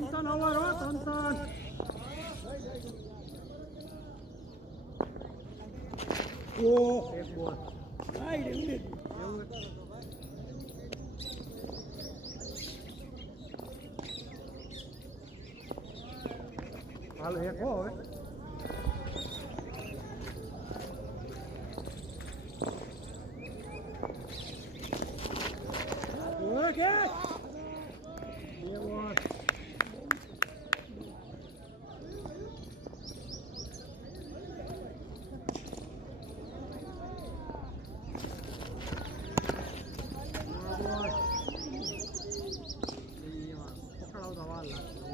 ત્રણ ઓવર હો ત્રણ ઓ એક બોલ રાઈટ એવું હાલો એક હો હવે ઓકે બે બોલ પકડાવતા વાર લાગશે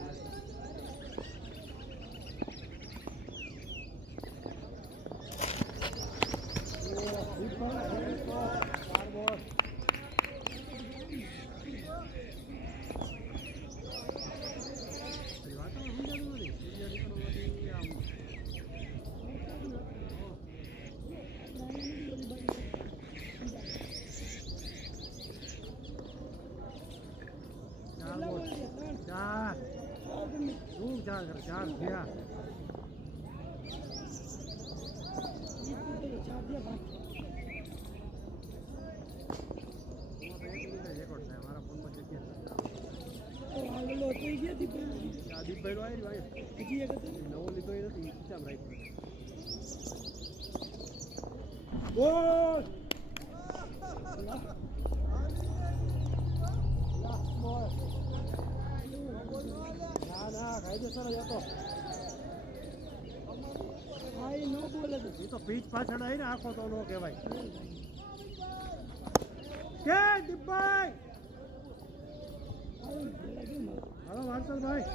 ચાર શું ચાર કરે ચાર થયા મારા ફોનમાં જગ્યા દીપભાઈ આવી નવો લીધો એ નથી ખીચામ રાખ્યો બોલ ના કાયદેસર જ હતો એ તો પીચ પાછળ આવી ને આખો તો ન કહેવાય કે દીપભાઈ હાલો વારસલભાઈ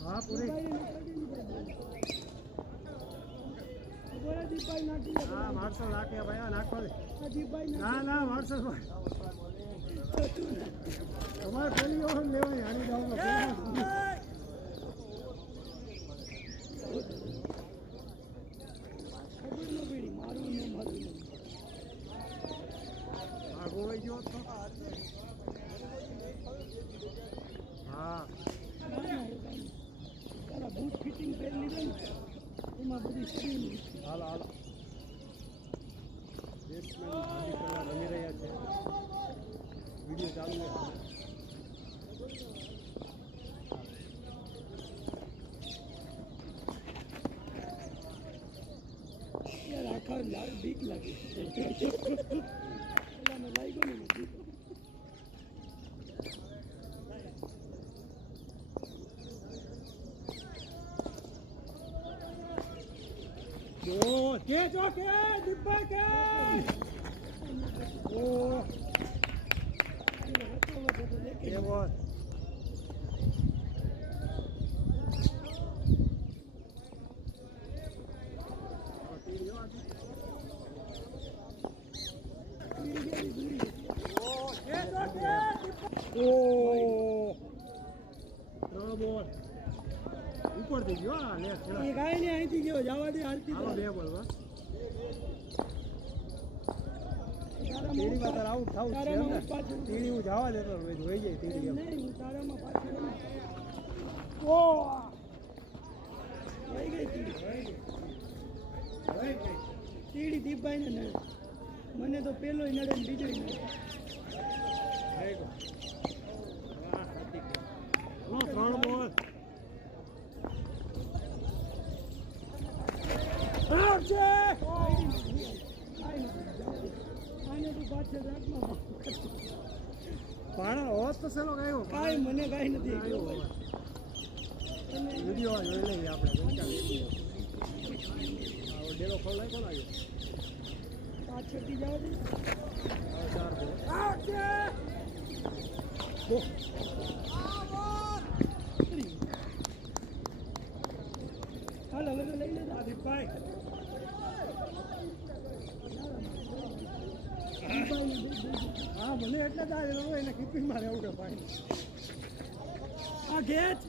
હા પૂરી હા માર્શલ નાખે ભાઈ આ નાખો ના ના માર્શલભાઈ તમારે પેલી ઓવર લેવાની હારી જવાનું આગો વહી ગયો તો હા બૂટ ફિટિંગ પહેરી લીધું ને એમાં બધી સ્કીમ હાલો હાલો બેટ્સમેન રમી રહ્યા છે વિડીયો ચાલુ છે યાર આખા બીક લાગે પેલાને લાગ્યો ને કે જો કે દીપા કે ઓ એ બોલ ઉપર થઈ ગયો આ લે એ કાઈ ને અહીંથી ગયો જવા દે હાલતી હાલો બે બોલ બસ તેરી માં તાર આઉટ થાઉ છે ને તેરી હું જવા દેતો હોઈ જાય તેરી એમ નહીં હું તારામાં પાછળ ઓ વહી ગઈ તેડી દીપભાઈ ને મને તો પેલો નડે ને બીજો નડે ત્રણ બોલ પાણા હોત તો ચલો કયો કાંઈ મને કાંઈ નથી વિડીયો જોઈ લઈએ આપણે ડેલો ખોલ લાગ્યો ને આવ્યો પાછળથી જાવ દે હાલ હવે તો લઈ લેતા દીપભાઈ હા મને એટલે જ આવે એને કીપિંગમાં રહેવું કે ભાઈ આ ગેચ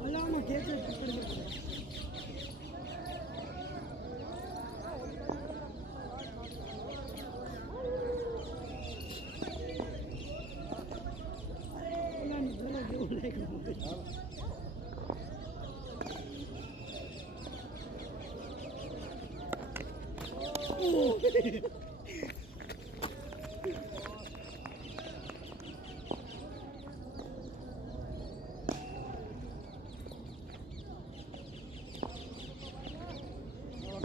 ઓલામાં ગેચ જ પકડી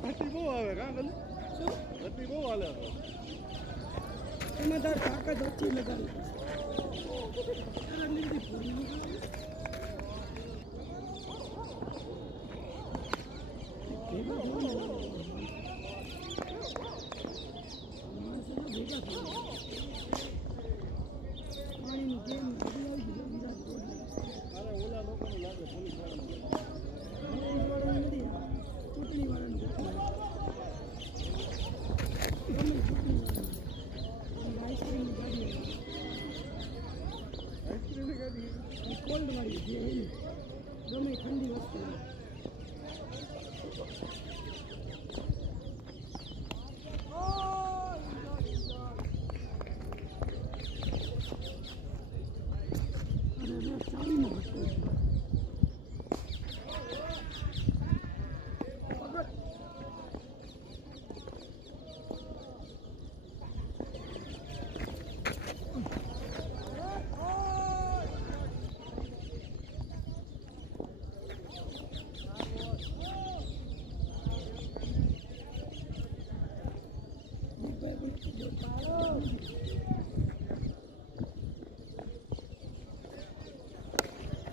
ઘટી બહુ આવે કાં ગલી શું ઘટી બહુ હાલે એમાં તાર તાકાત ઓછી લગાવી અરે લીધી પૂરી પાણીની ગેમ અરે ઓલા લોકોને લાગે પોલીસ વાળાને નથી ચૂંટણી વાળાનું આઈસ્ક્રીમની ગાડી આઈસ્ક્રીમની ગાડી કોલ્ડ વાળી જે એની ગમે ઠંડી વસ્તુ ચાલીનો હતો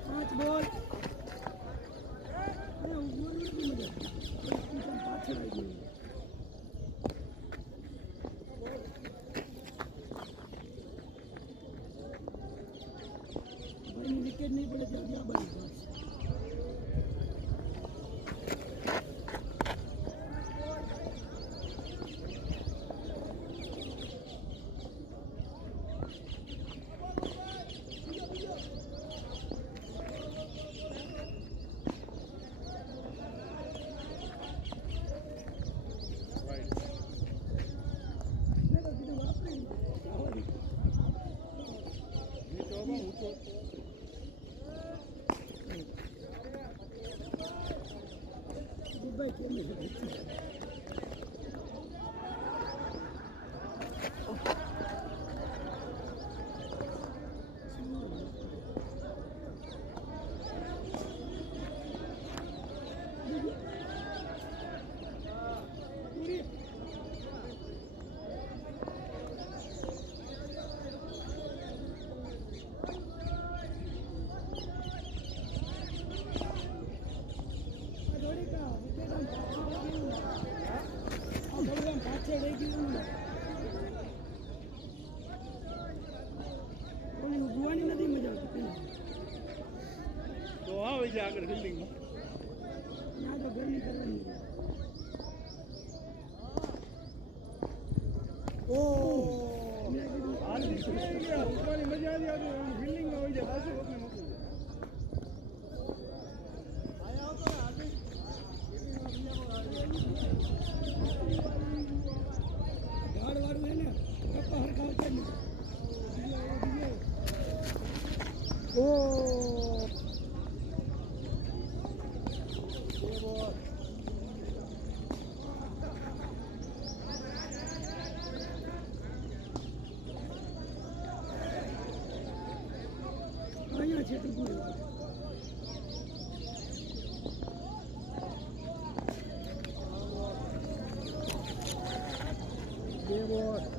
પાંચ બોલ પાછળ આવી ગયું ભાઈની વિકેટ નહીં પડે ત્યાં ત્યાં બની જશે દુબઈ કેમ પાછળ રહી ગયું ઉગવાની નથી મજા આવતી તો આવે છે આગળ બિલ્ડિંગમાં ના તો ગરમી કરવાની ઓ ઉગવાની મજા આવી આવતી બિલ્ડિંગમાં હોય છે પાછું વખતે મોકલું ઝાડ વાળું હે ને કપ્પા હરખા છે ને ઓ અહીંયા છે ટૂંકું બે બોલ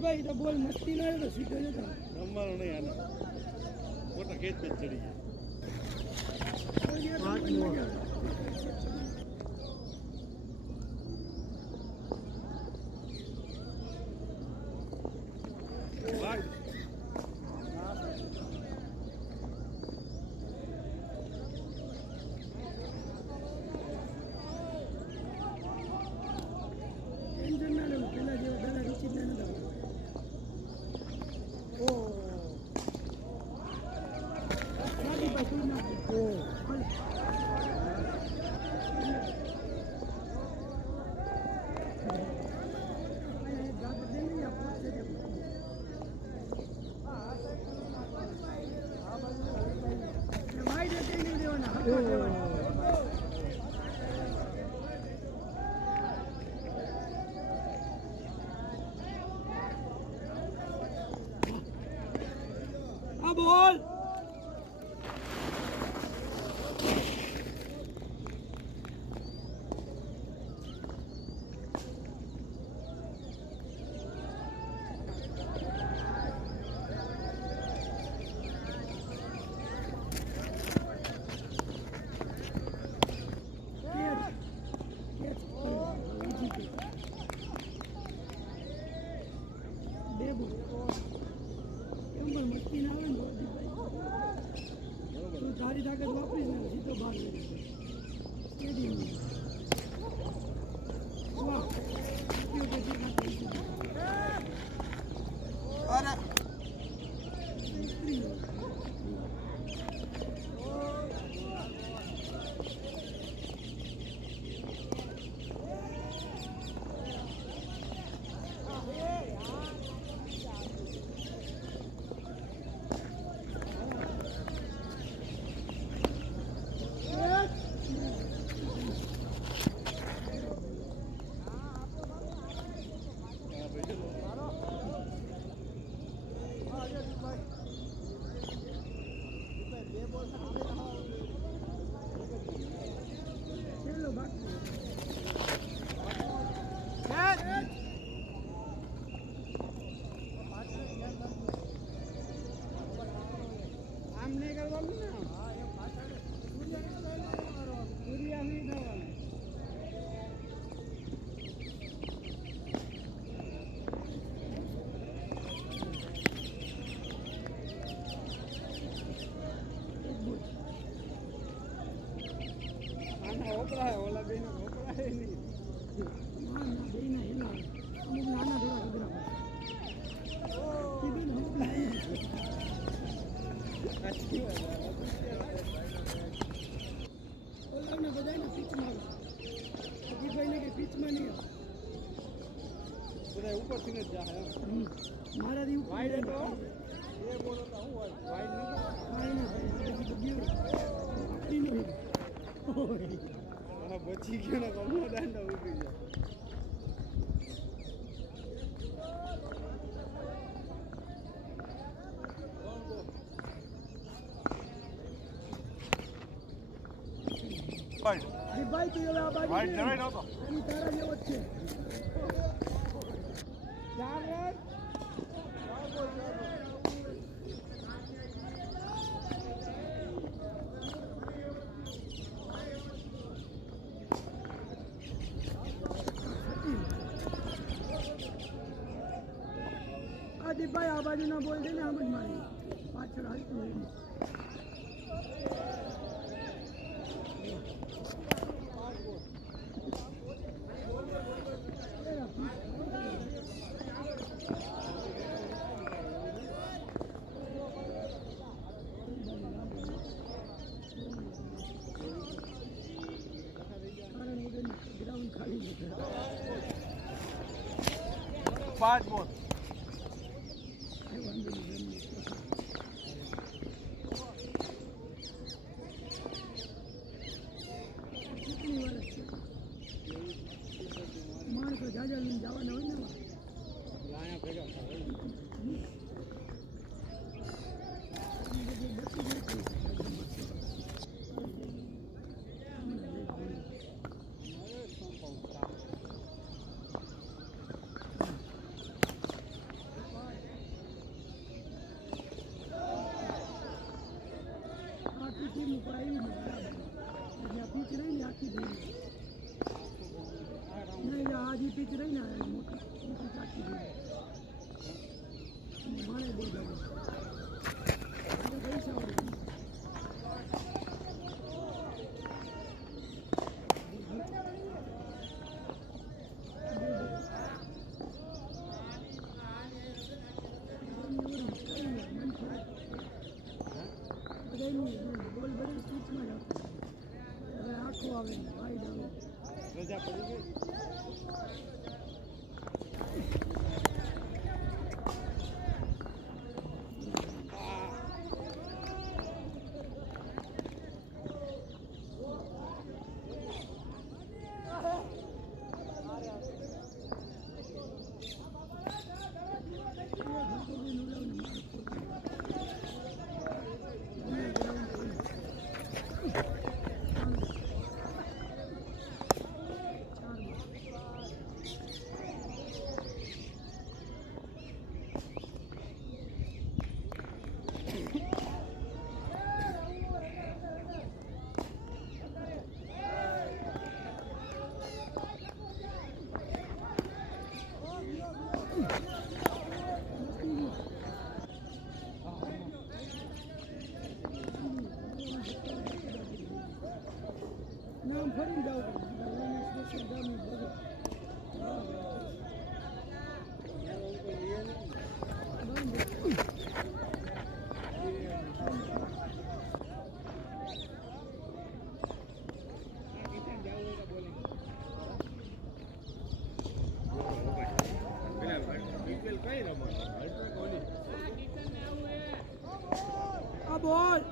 ભાઈ તો બોલ મસ્તી ના તો સીધો જતો રમવાનું નહીં આને મોટા ખેત જ ચડી જાય બોલ તારી તાકાત વાપરીશ ને સીધો બહાર સ્ટેડિયમ વાહ અરે આમ નહીં કરવાનું ને સૂર્યા નહીં થવાનું આના ઓપરાય ઓલા બેન ઓપરાય નહીં ઉપરથી જ જાય મારાથી વાઈડ તો એ બોલો તો હું વાઈડ નહીં બચી ગયો ને કમો દાંડા ઉભી જાય ભાઈ તું હવે આ બાજુ એની તારા જેવો જ છે ચાર રન દીપભાઈ આ બાજુના બોલ દે ને આમ જ મારી પાછળ હાલતું હોય ગ્રાઉન્ડ ખાલી 5 બોલ માણસો જાજા લઈને જવાના હોય ને લાયા ભેગા પીચ રહી ને આખી નહીં આજે પીચ રહી ને મોટી આખી મારે બહુ પૈસા બોલ બધી પીચમાં હવે આખું આવે વાઈડ આવે રજા પડી ગઈ બોલ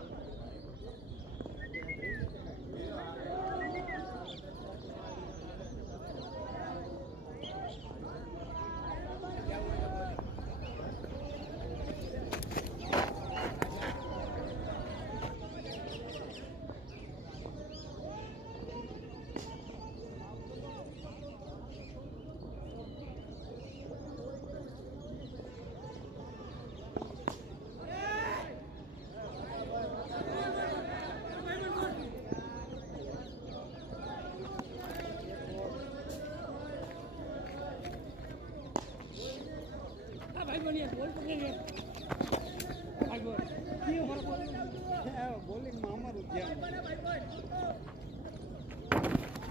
ભાઈ બની બોલ પકડી ભાઈ બોલ કી અમારો બોલિંગ માં અમારું ધ્યાન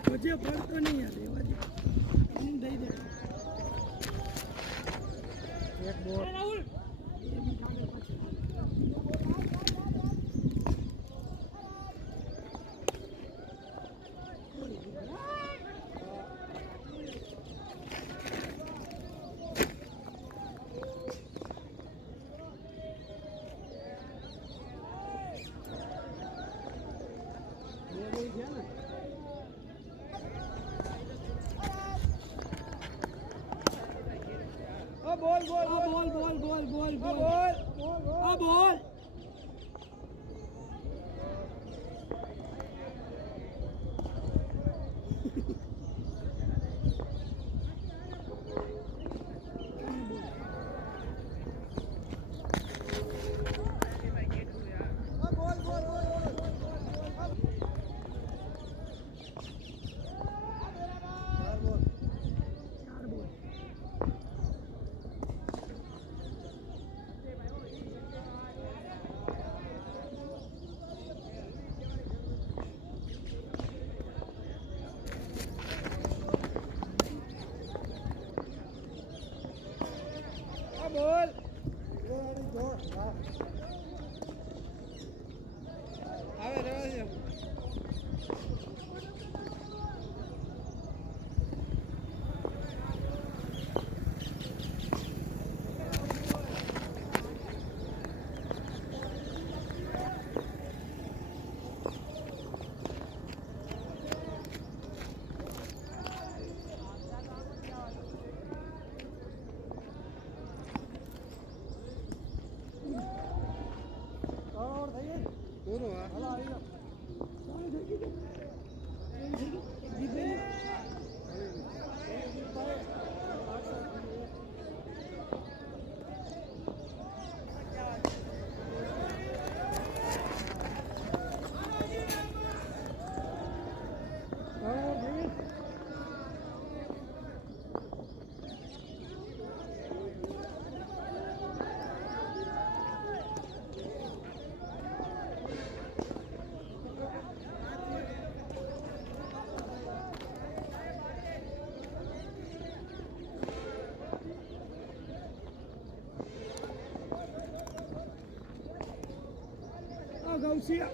मुझे फर्क तो नहीं है देवाजी हम दे दे એક બોલ राहुल ये भी खा गए पाछे બોલ બોલ बोल बोल बोल बोल बोल બોલ बोल બોલ આવે રહેવા છે પૂરો હાલો આવી જાઓ Garcia.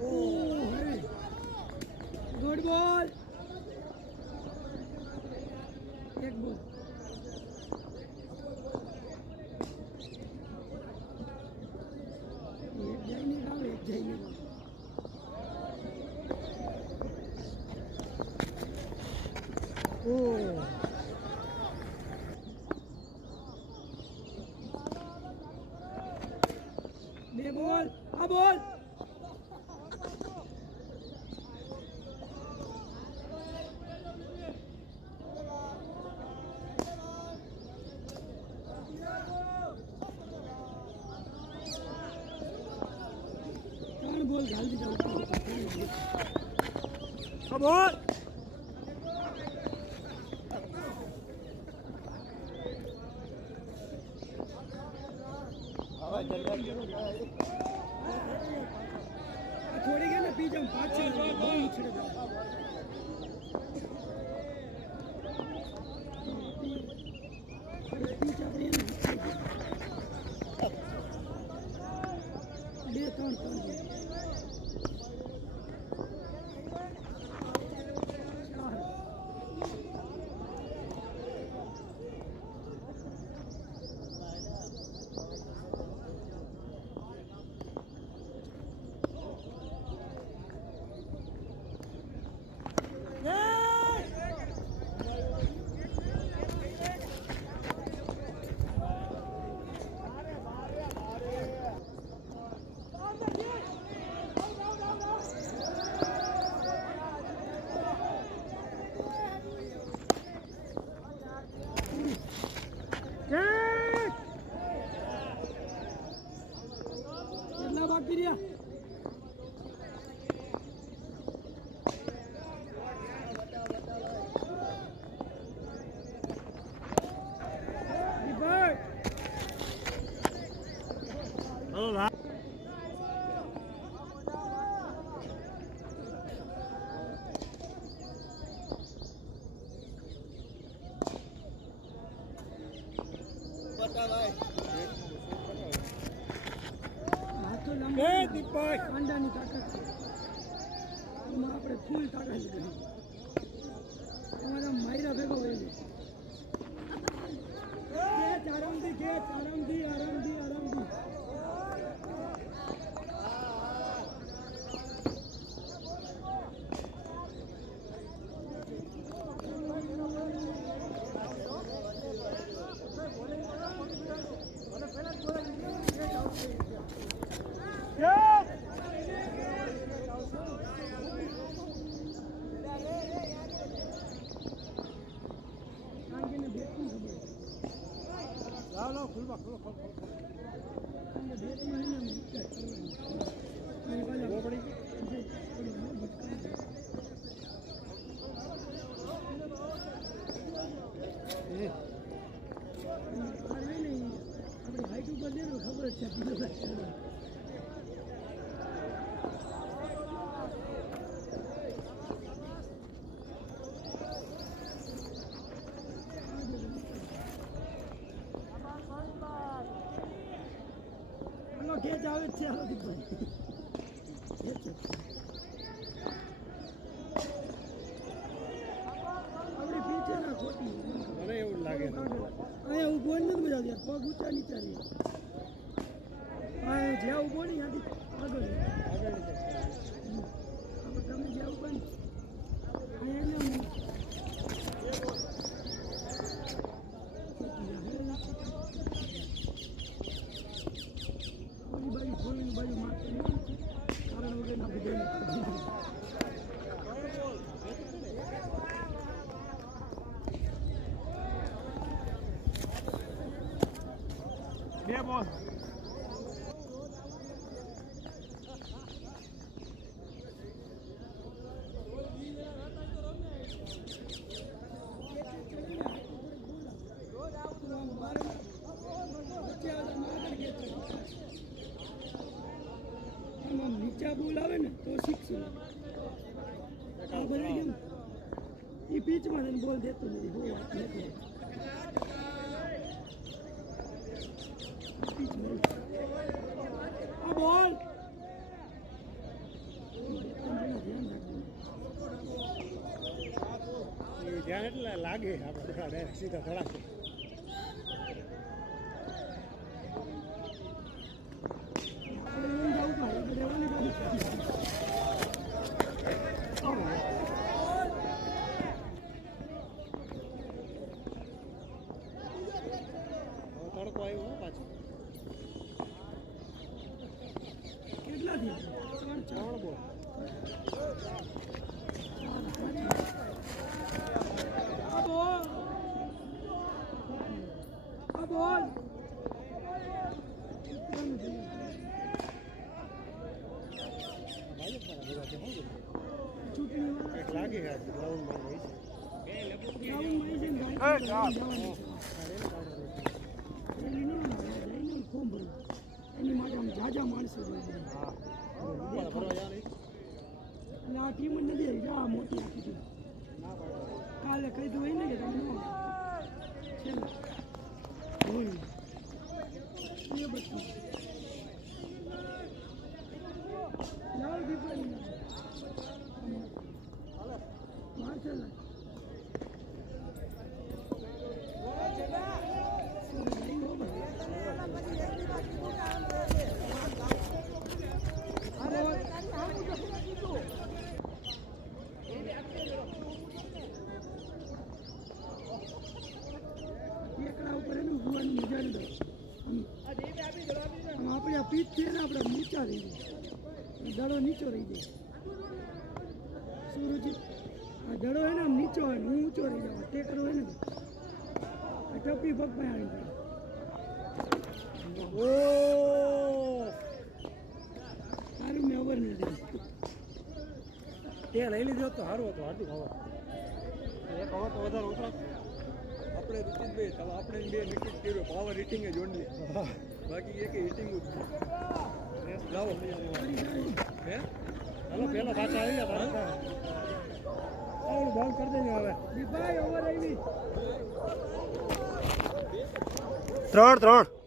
Oh, hey. Good ball. एक ball. एक जाइने का एक जाइने का. Oh. दे बोल अब बोल कौन बोल डाल दी जाओ अब बोल थोड़ी गए ना पीछे हम 5-6 बॉल उछड़ गए पीछे अपने ले तोड़ હાથો એ લાંબા દીપક કાંડાની તાકાત છે એમાં આપણે ફૂલ તાકાત લીધી એમાં માયરા ભેગો હોય છે આરામથી આરામથી આરામથી આરામથી લાવ ખુલવા ખુલો આપણી હાઈટ ઉપર દે ખબર જ છે ખેંચ આવે જ છે આપણી પીછે ના ખોટી મને એવું લાગે અહીંયા ઊભો નથી મજા આવતી પગ ઊંચા નીચા રહી હા જ્યાં ઊભો નહીં આગળ તમે જ્યાં ઊભા ને અહીંયા બાજુ મારતો કારણ વગર ના બધે બે બોલ નીચા બોલ આવે ને તો શીખશું એ પીચમાં તને બોલ દેતો નથી બહુ વાત નથી આ બોલ ધ્યાન એટલે લાગે આપણે ડાયરેક્ટ સીધા ધડાકે તડકો આવ્યો પાછો કેટલાથી ચાવણ બોલ આ બોલ આ બોલ એક લાગે ગ્રાઉન્ડમાં હોય એની માટે આમ જાજા માણસો આ ટીમ જ નથી આવી આ મોટી આખી ટીમ કાલે કહી દઉં હોય ને કે તમે છે ને હોય એ બધું લાવ દીપાલી માર્ચેલા એકડા ઉપર એનું ભૂવાની મજા નથી આપણે આ પીઠ છે ને આપણે નીચા રહી જાય દડો નીચો રહી જાય શું રુચિ આ દડો હોય ને આમ નીચો હોય ને હું ઊંચો રહી જાઉં ટેકરો હોય ને આ ટપી પગમાં આવી જાય ઓ સારું મેં ખબર નથી તે લઈ લીધો તો સારું હતું હાર્દિક હવા એક હવા તો વધારે ઉતરા આપણે ઋતિકભાઈ તમે આપણે બે મીટિંગ કર્યો પાવર હિટિંગ જ ઓનલી બાકી એક હિટિંગ જ જાઓ હે ચાલો પેલા પાછા આવી ગયા બંધ કરી દેજો હવે દીપાઈ ઓવર આવી 3 3